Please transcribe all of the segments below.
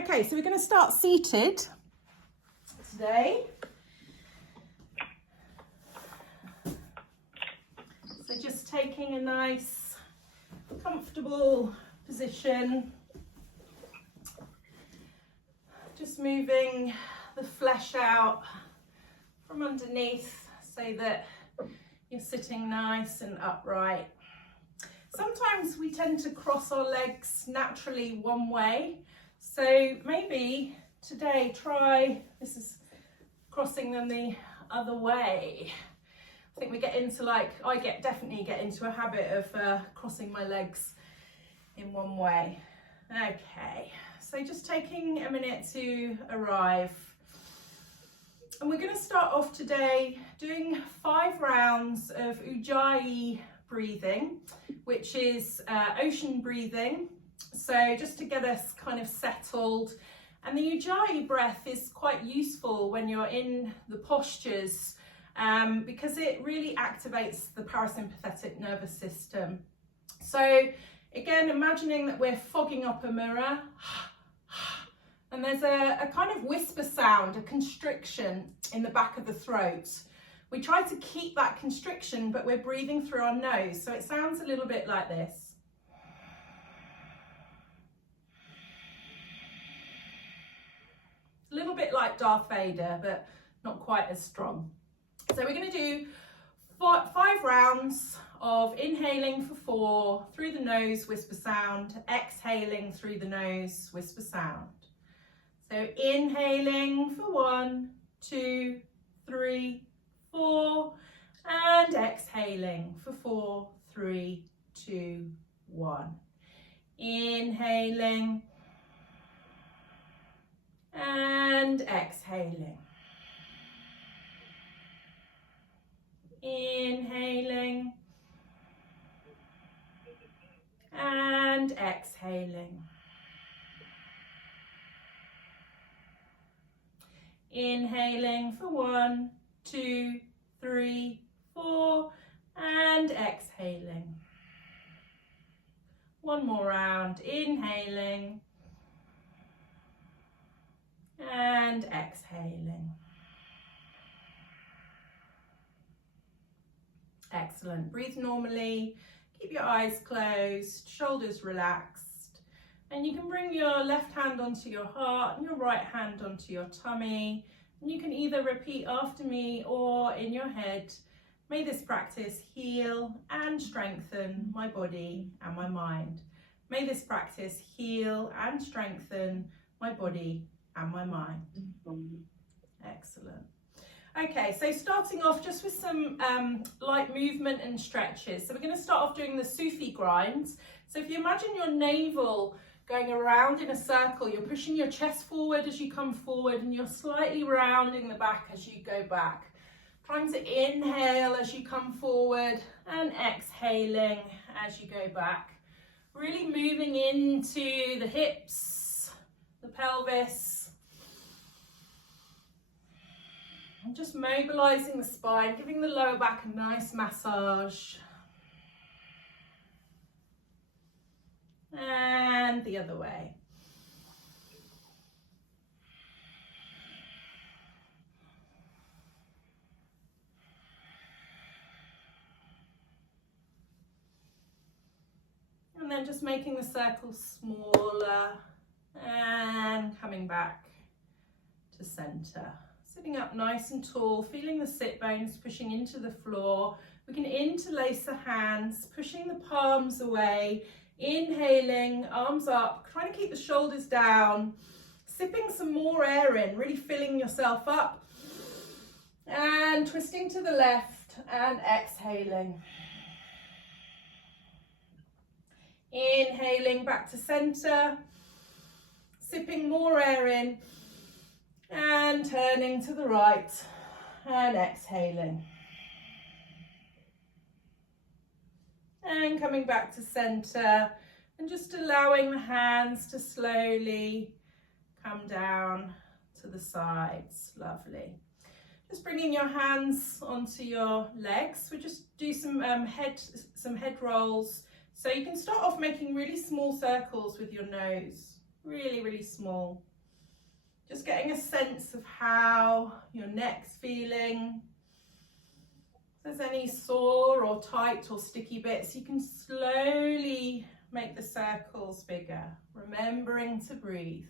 Okay, so we're going to start seated today. So just taking a nice, comfortable position. Just moving the flesh out from underneath so that you're sitting nice and upright. Sometimes we tend to cross our legs naturally one way. So maybe today this is crossing them the other way. I think we get into definitely get into a habit of crossing my legs in one way. Okay, so just taking a minute to arrive. And we're going to start off today doing 5 rounds of Ujjayi breathing, which is ocean breathing. So just to get us kind of settled. And the Ujjayi breath is quite useful when you're in the postures because it really activates the parasympathetic nervous system. So again, imagining that we're fogging up a mirror. And there's a kind of whisper sound, a constriction in the back of the throat. We try to keep that constriction, but we're breathing through our nose. So it sounds a little bit like this. A little bit like Darth Vader, but not quite as strong. So we're going to do 5 rounds of inhaling for 4, through the nose, whisper sound, exhaling through the nose, whisper sound. So inhaling for 1, 2, 3, 4, and exhaling for 4, 3, 2, 1. Inhaling and exhaling. Inhaling and exhaling. Inhaling for 1, 2, 3, 4, and exhaling. One more round, inhaling and exhaling. Excellent. Breathe normally, keep your eyes closed, shoulders relaxed, and you can bring your left hand onto your heart and your right hand onto your tummy, and you can either repeat after me or in your head, may this practice heal and strengthen my body and my mind. May this practice heal and strengthen my body and my mind. Excellent. Okay, so starting off just with some light movement and stretches. So we're going to start off doing the Sufi grinds. So if you imagine your navel going around in a circle, you're pushing your chest forward as you come forward and you're slightly rounding the back as you go back. Trying to inhale as you come forward and exhaling as you go back. Really moving into the hips, the pelvis. And just mobilizing the spine, giving the lower back a nice massage. And the other way. And then just making the circle smaller and coming back to center. Sitting up nice and tall, feeling the sit bones pushing into the floor. We can interlace the hands, pushing the palms away, inhaling, arms up, trying to keep the shoulders down, sipping some more air in, really filling yourself up, and twisting to the left and exhaling. Inhaling back to center, sipping more air in, and turning to the right and exhaling. And coming back to center and just allowing the hands to slowly come down to the sides. Lovely. Just bringing your hands onto your legs. We'll just do some head rolls. So you can start off making really small circles with your nose. really, really small. Just getting a sense of how your neck's feeling. If there's any sore or tight or sticky bits, you can slowly make the circles bigger, remembering to breathe.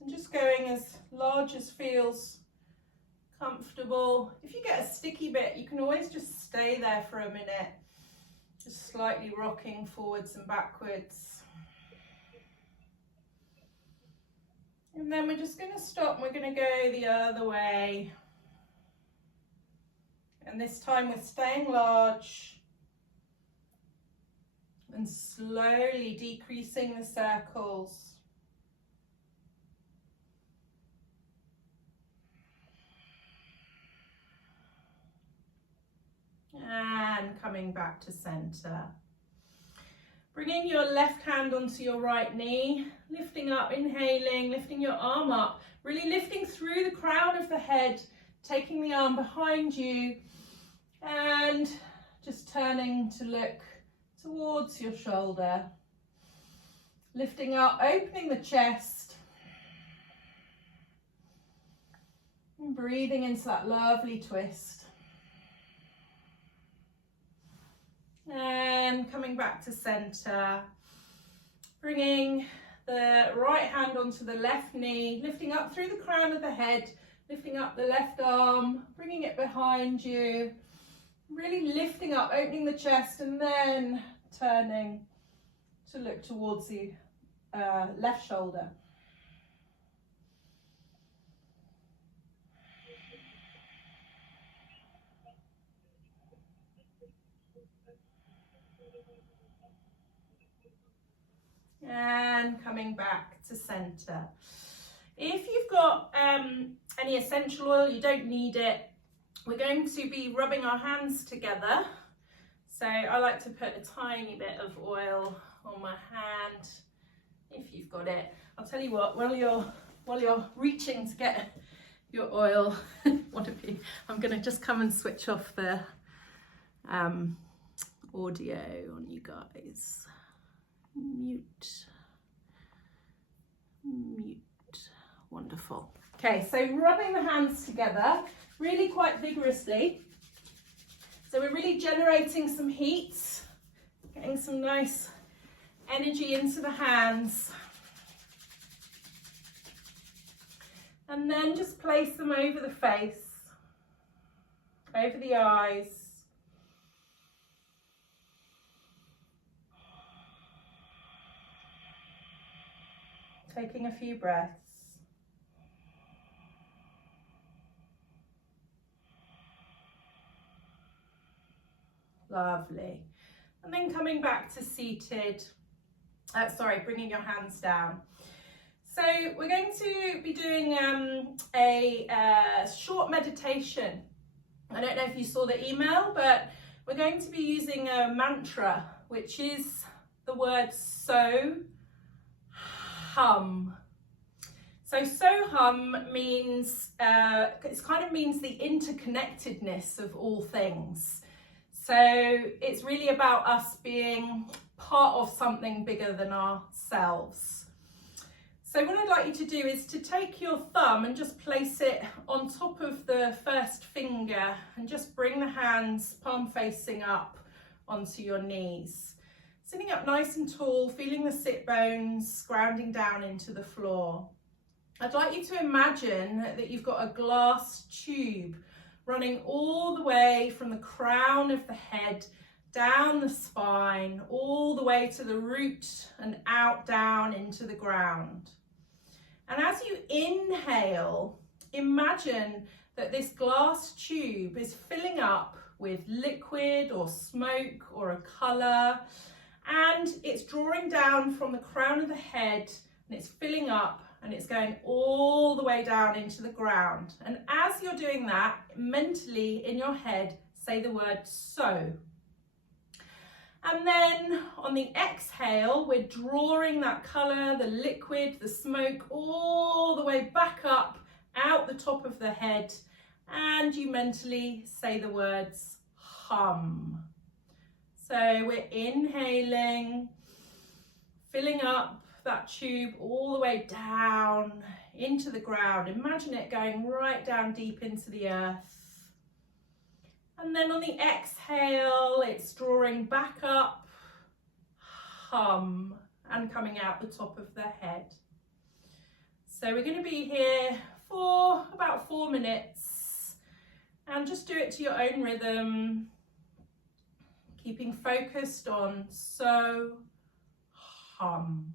And just going as large as feels comfortable. If you get a sticky bit, you can always just stay there for a minute, just slightly rocking forwards and backwards. And then we're just going to stop and we're going to go the other way. And this time we're staying large and slowly decreasing the circles. And coming back to center. Bringing your left hand onto your right knee, lifting up, inhaling, lifting your arm up, really lifting through the crown of the head, taking the arm behind you and just turning to look towards your shoulder. Lifting up, opening the chest and breathing into that lovely twist. And coming back to center, bringing the right hand onto the left knee, lifting up through the crown of the head, lifting up the left arm, bringing it behind you, really lifting up, opening the chest, and then turning to look towards the left shoulder. And coming back to center. If you've got any essential oil, you don't need it. We're going to be rubbing our hands together. So I like to put a tiny bit of oil on my hand, if you've got it. I'll tell you what, while you're reaching to get your oil, I'm going to just come and switch off the audio on you guys. Mute. Wonderful. Okay, so rubbing the hands together really quite vigorously. So we're really generating some heat, getting some nice energy into the hands. And then just place them over the face, over the eyes. Taking a few breaths. Lovely. And then coming back to seated, bringing your hands down. So we're going to be doing a short meditation. I don't know if you saw the email, but we're going to be using a mantra, which is the word so hum. So hum means, it kind of means the interconnectedness of all things. So it's really about us being part of something bigger than ourselves. So what I'd like you to do is to take your thumb and just place it on top of the first finger and just bring the hands palm facing up onto your knees. Sitting up nice and tall, feeling the sit bones grounding down into the floor. I'd like you to imagine that you've got a glass tube running all the way from the crown of the head, down the spine, all the way to the root and out down into the ground. And as you inhale, imagine that this glass tube is filling up with liquid or smoke or a colour, and it's drawing down from the crown of the head and it's filling up and it's going all the way down into the ground. And as you're doing that, mentally in your head, say the word so. And then on the exhale, we're drawing that colour, the liquid, the smoke, all the way back up, out the top of the head and you mentally say the words hum. So we're inhaling, filling up that tube all the way down into the ground. Imagine it going right down deep into the earth. And then on the exhale, it's drawing back up, hum, and coming out the top of the head. So we're going to be here for about 4 minutes, and just do it to your own rhythm, keeping focused on so, hum.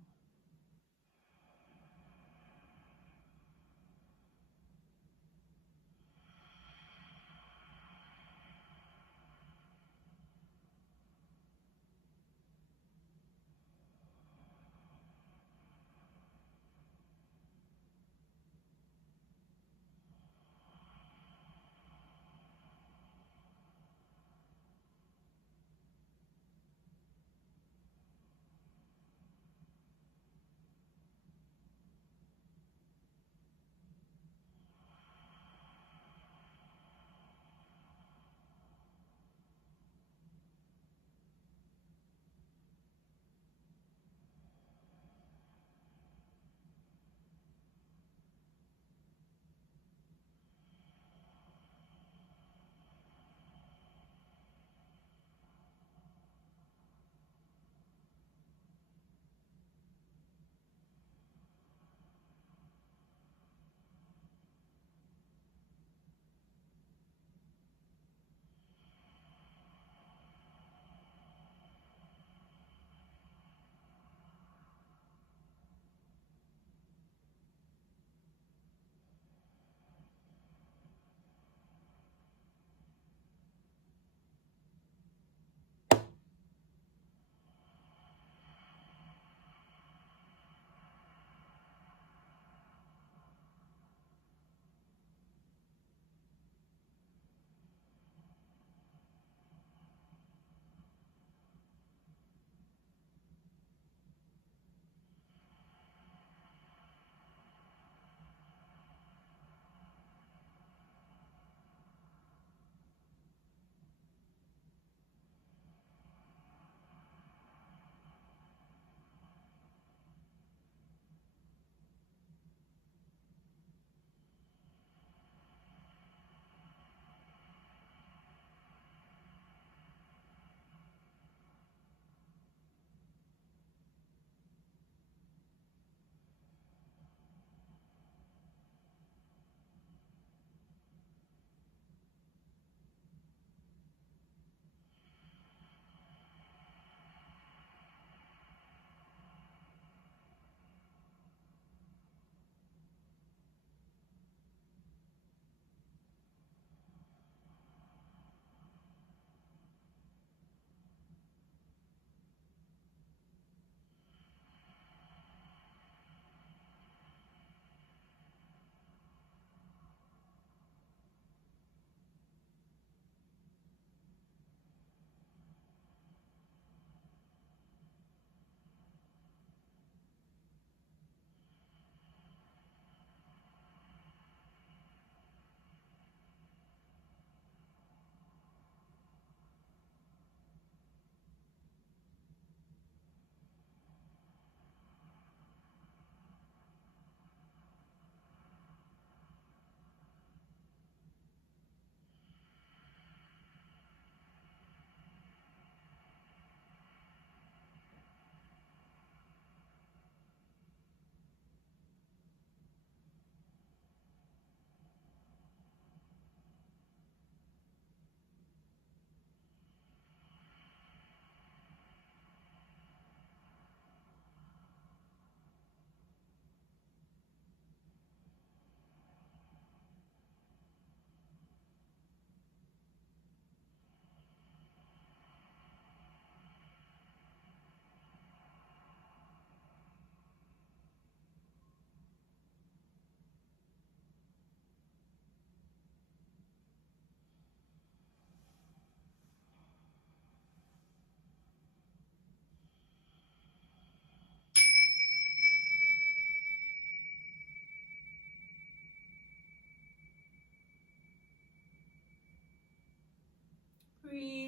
Breathe.